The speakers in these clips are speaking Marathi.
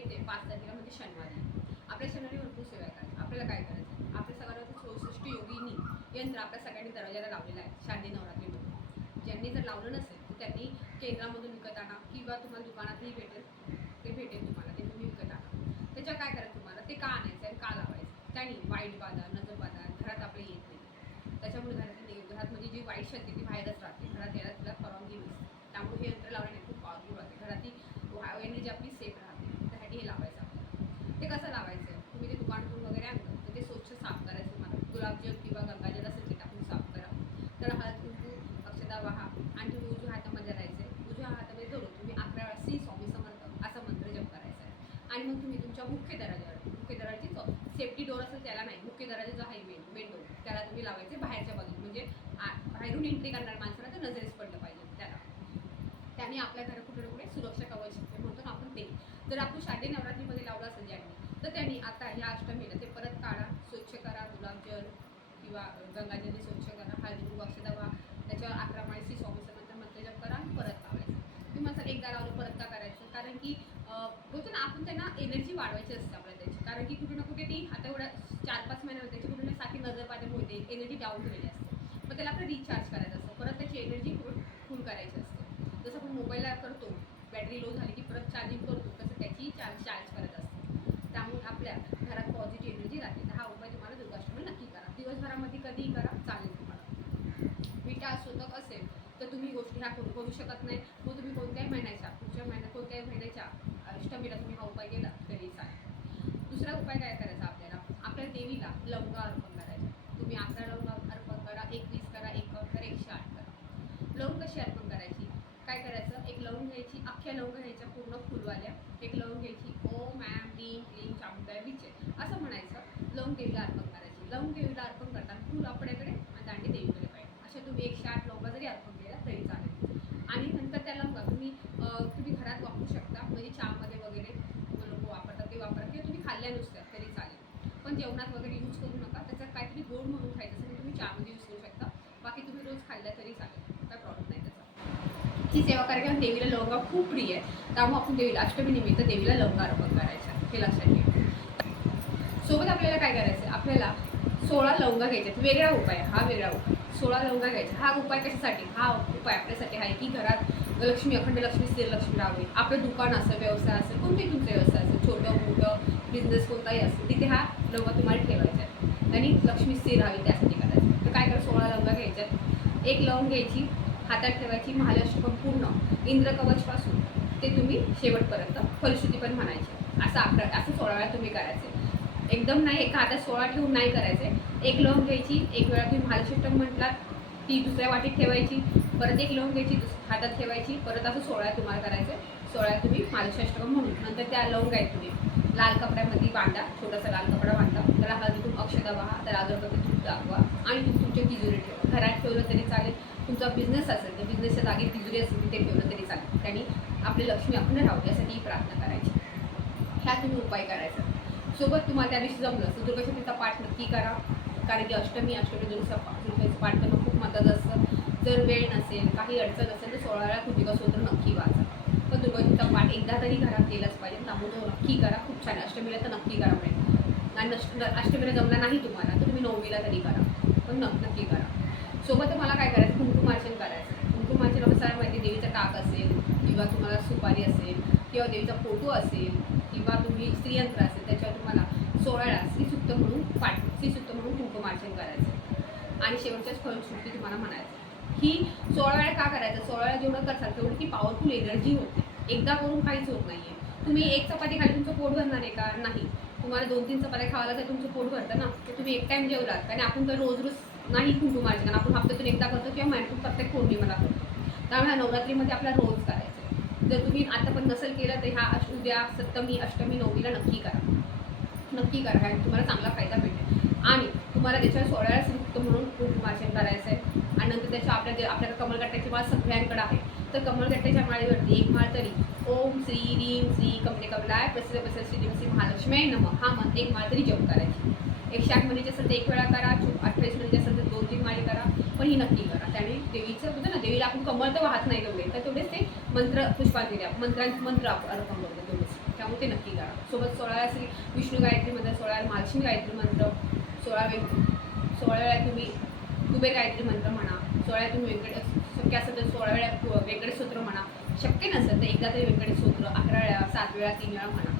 पाच तारखेला म्हणजे शनिवारी. आपल्या शनिवारी भरपूर सेवा करायची आपल्याला काय करायचं? आपल्या सगळ्यांना चौसष्ट योगिनी यंत्र आपल्या सगळ्यांनी दरवाजाला लावलेलं आहे शारदी नवरात्रीमध्ये ज्यांनी जर लावलं नसेल तर त्यांनी केंद्रामधून विकत आणा किंवा तुम्हाला दुकानातही भेटेल. ते भेटेल तुम्हाला ते तुम्ही विकत आणा. त्याच्या काय करायचं तुम्हाला? ते का आणायचं आणि का लावायचं? त्यांनी वाईट बाधा नजर बाधा घरात आपले येत नाही. त्याच्यामुळे घरातली घरात म्हणजे जी वाईट शक्ती ती बाहेरच राहते. घरात यायला तिला परवानगी नसते त्यामुळे हे यंत्र लावण्याने खूप पॉवरफुल राहते घरातली एनर्जी आपली सेफ राहते त्यासाठी हे लावायचं आपल्याला ते कसं लावायचं तुम्ही ते दुकानातून वगैरे आणलं तर ते स्वच्छ साफ करायचं तुम्हाला गुलाबजल किंवा गंगाजल असेल ते टाकून साफ करा तर हळद कुंकू अक्षता वाहा आणि तुम्ही उजव्या हातामध्ये राहायचं उजव्या हातामध्ये धरून तुम्ही अकरा वेळा श्री स्वामी समर्थ असा मंत्र जप करायचा आहे आणि मग तुम्ही तुमच्या मुख्य दरवाजावर मुख्य दरवाजाची सेफ्टी डोर असेल त्याला जो आहे मेन मेन डोर त्याला तुम्ही लावायचे बाहेरच्या बाजूला. म्हणजे बाहेरून एंट्री करणार माणसाला तर नजरेस पडलं पाहिजे त्याला. त्याने आपल्या घरात कुठे कुठे सुरक्षा कवच म्हणून म्हणतो ना आपण ते जर आपण शारदी नवरात्रीमध्ये लावलं असेल ज्यांनी तर त्यांनी आता ह्या अष्टमीला ते परत काढा स्वच्छ करा गुलाबजल किंवा गंगाजलने स्वच्छ करा हळदी कुंकू व्हा त्याच्यावर अकरा माळीशी स्वामी समर्थ मंत्र जप करा आणि परत लावायचं. तुम्ही म्हणता एकदा लावलं परत का करायचं? कारण की बोलतो ना आपण त्यांना एनर्जी वाढवायची असते आपल्याला. कारण की कुठे ना कुठे ती आता एवढ्या चार पाच महिन्यामध्ये त्याची कुठे ना सारखी नजर होते एनर्जी डाऊन झालेली असते. मग त्याला आपण रिचार्ज करायचं असतं. परत त्याची एनर्जी फुल करायची असते. जसं आपण मोबाईलला करतो बॅटरी लो झाली की परत चार्जिंग करतो तसं त्याची चार्ज चार्ज करत असते. त्यामुळे आपल्या घरात पॉझिटिव्ह एनर्जी राहते. तर हा उपाय तुम्हाला दुर्गाष्टमी नक्की करा. दिवसभरामध्ये कधीही करा चालेल तुम्हाला. विटा शोधक असेल तर तुम्ही गोष्टी ह्या करू करू शकत नाही. मग तुम्ही कोणत्याही महिन्याच्या पुढच्या महिन्यात कोणत्याही महिन्याच्या अष्टमीला तुम्ही हा उपाय केला तरी चालेल. दुसरा उपाय काय करायचा आपल्याला? आपल्या देवीला लवंगा अर्पण करायचा. तुम्ही अकरा लवंगा अर्पण करा एकवीस करा एक करा एकशे आठ करा. लवंग कशी अर्पण करायची? काय करायचं? एक लवंग घ्यायची अख्ख्या लवंग घ्यायच्या पूर्ण फुलवाल्या. एक लवंग घ्यायची ओ मॅम क्लीन क्लीन चामुंडाय विचे असं म्हणायचं लवंग देवीला अर्पण करायची. लवंग देवीला अर्पण करताना फुल आपल्या आणि दांडी देवीकडे पाहिजे अशा तुम्ही एकशे आठ लवंगा जरी अर्पण केला तरी चालेल आणि नंतर त्या लवंगा तुम्ही अं, तुम्ही घरात वापरू शकता म्हणजे चहामध्ये वगैरे लोक वापरतात ते वापरा किंवा तुम्ही खाल्ल्या नुसत्या तरी चालेल पण जेवणात वगैरे यूज करू नका. त्याचा काहीतरी गोड म्हणून खायचं असेल तुम्ही चहामध्ये यूज करू शकता. बाकी तुम्ही रोज खाल्ला तरी चालेल. काय प्रॉब्लेम नाही त्याचा. ही सेवा करायला देवीला लवंगा खूप प्रिय आहे. त्यामुळे आपण देवीला अष्टमी निमित्त देवीला लवंगा अर्पण करायचा. हे लक्षात घ्या सोबत आपल्याला काय करायचं? आपल्याला सोळा लवंगा घ्यायच्या वेगळा उपाय. हा वेगळा उपाय. सोळा लवंगा घ्यायचा हा उपाय कशासाठी? हा उपाय आपल्यासाठी आहे की घरात लक्ष्मी अखंड लक्ष्मी स्थिर लक्ष्मी राहावी. आपलं दुकान असेल व्यवसाय असेल कोणते तुमचा व्यवसाय असेल छोटं मोठं बिझनेस कोणताही असेल तिथे हा रंग तुम्हाला ठेवायचा आहे. आणि लक्ष्मी स्थिर राहावी त्यासाठी करायचं तर काय करा सोळा लवंगा घ्यायच्या एक लवंग घ्यायची हातात ठेवायची महालक्ष्मी पूर्ण इंद्रकवचपासून ते तुम्ही शेवटपर्यंत फलश्रुती पण म्हणायची. असं अकरा असं सोळा वेळा तुम्ही करायचे. एकदम नाही एका हातात सोळा ठेवून नाही करायचे. एक लवंग घ्यायची एक वेळा तुम्ही महालक्ष्मी म्हटलात ती दुसऱ्या वाटीत ठेवायची. परत एक लवंग घ्यायची दुस- हातात ठेवायची परत असं सोळा तुम्हाला करायचं सोळा तुम्ही मालशाष्टक म्हणून नंतर त्या लवंग आहेत तुम्ही. लाल कपड्यामध्ये बांधा छोटासा लाल कपडा बांधा. त्याला हळदी तुम्ही अक्षता वाहा त्याला अगरबत्ती तूप दाखवा आणि तुम्ही तुमच्या तिजोरी ठेवा. घरात ठेवलं तरी चालेल. तुमचा बिझनेस असेल तर बिझनेसच्या जागी तिजोरी असेल तिथे ठेवलं तरी चालेल. त्यांनी आपली लक्ष्मी अखंड राहू यासाठी ही प्रार्थना करायची. ह्या तुम्ही उपाय करायचा. सोबत तुम्हाला त्या दिवशी जमलं तर दुर्गाशक्तीचा पाठ नक्की करा. कारण की अष्टमी अष्टमी दुर्गा दुर्गाचं पाठ करणं खूप मदत असतं. जर वेळ नसेल काही अडचण असेल तर सोळा कृतिका सूत्र नक्की वाचा. पण दुर्गाशक्तीचा पाठ एकदा तरी घरात केलाच पाहिजे. त्यामुळे तो नक्की करा खूप छान. अष्टमीला तर नक्की करा पाहिजे आणि नष्ट अष्टमीला जमला नाही तुम्हाला तर तुम्ही नवमीला तरी करा. पण न नक्की करा. सोबत मला काय करायचं? कुंकुमार्चन करायचं. कुंकुमार्चन आपल्याला माहिती देवीचा टाक असेल किंवा तुम्हाला सुपारी असेल किंवा देवीचा फोटो असेल किंवा तुम्ही स्त्रीयंत्र असेल त्याच्यावर तुम्हाला सोळाळा श्रीसुक्त म्हणून पाठ श्रीसुक्त म्हणून कुंकुमार्चन करायचं. आणि शेवटच्याच फलश्रुती तुम्हाला म्हणायचं. ही सोळा वेळा का करायचं? सोळा वेळा जेवढं करसाल तेवढी ती पॉवरफुल एनर्जी होते. एकदा करून काहीच होत नाहीये. तुम्ही एक चपाती खाली तुमचं पोट भरणार आहे का? नाही. तुम्हाला दोन तीन चपात्या खावायला तर तुमचं पोट भरतं ना. तर तुम्ही एक टाइम जेवलात. कारण आपण तर रोज रोज नाही कुंकुमार्चन कारण आपण हप्त्यातून एकदा करतो किंवा महिन्यातून प्रत्येक पौर्णिमेला करतो त्यामुळे ह्या नवरात्रीमध्ये आपला रोज करायचं आहे. जर तुम्ही आता पण नसेल केलं तर ह्या अष्ट उद्या सप्तमी अष्टमी नवमीला नक्की करा. नक्की करा. कारण तुम्हाला चांगला फायदा भेटेल. आणि तुम्हाला त्याच्यावर सोळाव्या श्रीयुक्त म्हणून कुंकुमार्चन करायचं आहे आणि नंतर त्याच्या आपल्या दे आपल्याला कमलगट्ट्याची माळ सगळ्यांकडे आहे. तर कमलगट्ट्याच्या माळीवरती एक माळ तरी ओम श्री रीम श्री कमले कमलाय प्रसिद्ध प्रसिद्ध श्री श्री महालक्ष्मी नम. हा मन एक माळ तरी जप करायची. एकशे आठ महिन्याची असेल तर एक वेळा करा अठ्ठावीस महिन्याची असेल तर दोन तीन माळी करा पण ही नक्की करा. त्याने देवीचं होतं ना देवीला आपण कमळ तर वाहत नाही तेवढे तर तेवढेच ते मंत्र पुष्पांजली आपण मंत्रांचे मंत्र आपण अर्पण करतो तेवढेच. त्यामुळे ते नक्की करा. सोबत सोळा श्री विष्णू गायत्री मंत्र सोळा महालक्ष्मी गायत्री मंत्र सोळा वेग सोळा वेळा तुम्ही कुबेर गायत्री मंत्र म्हणा सोळा वेळा तुम्ही वेंकट शक्य असेल तर सोळा वेळा वेंकट सूत्र स्तोत्र म्हणा. शक्य नसेल तर एकदा तरी वेंकट स्तोत्र अकरा वेळा सात वेळा तीन वेळा म्हणा.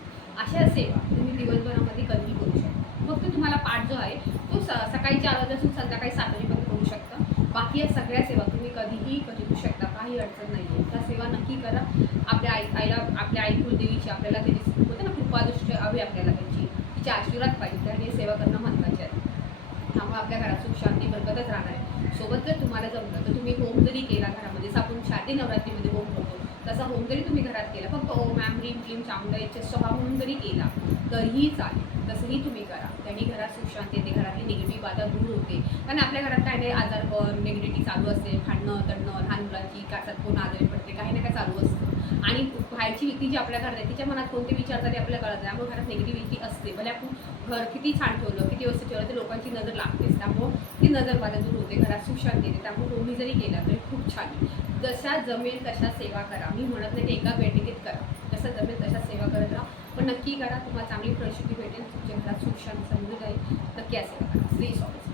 अशा सेवा तुम्ही दिवसभरामध्ये कधीही करू शकता. फक्त तुम्हाला पाठ जो आहे तो स सकाळी चार वाजल्यापासून संध्याकाळी सात वाजेपर्यंत करू शकता. बाकी या सगळ्या सेवा तुम्ही कधीही करू शकता. काही अडचण नाही आहे त्या सेवा नक्की करा. आपल्या आई आईला आपल्या आई कुलदेवीची आपल्याला त्याची होते ना कृपादृष्टी हवी आपल्याला त्याची. तिच्या आशीर्वाद पाहिजे. तर हे सेवा करणं महत्त्वाचे आहे. त्यामुळे आपल्या घरात सुख शांती बरकतच राहणार आहे. सोबत जर तुम्हाला जमलं तर तुम्ही होम जरी केला घरामध्ये जसं आपण शादी नवरात्रीमध्ये होम करतो तसा होम जरी तुम्ही घरात केला फक्त ओ मॅम ह्रीम क्लीम चांगलं याच्या स्वभाव म्हणून जरी केला तरीही चालेल. तसंही तुम्ही करा. त्यांनी घरात सुख शांती येते घरातली निगेटिव्ह बाधा दूर होते. कारण आपल्या घरात काय नाही आजारपण निगेटिव्हिटी चालू असते भांडणं तडणं लहान मुलांची कासात कोण आजारी पडते काही ना काय चालू असते. आणि बाहेरची व्यक्ती जी आपल्या घरात आहे तिच्या मनात कोणते विचार तरी आपल्याला कळत नाही. त्यामुळे घरात निगेटिव्हिटी असते. भले आपण घर किती छान ठेवलं किती व्यवस्थित ठेवलं तर लोकांची नजर लागतेच. त्यामुळं ती नजर माझ्या दूर होते. घरात सुख शांती येते. त्यामुळे दोन्ही जरी केला तरी खूप छान. आहे. जशा जमेल तशा सेवा करा. मी म्हणत नाही की एका बैठकीत करा. जसं जमेल तशा सेवा करत राहा. पण नक्की करा तुम्हाला चांगली प्रसिद्धी भेटेल. तुमच्या घरात सुख शांती समजून जाईल नक्की असेल करा. श्री स्वामी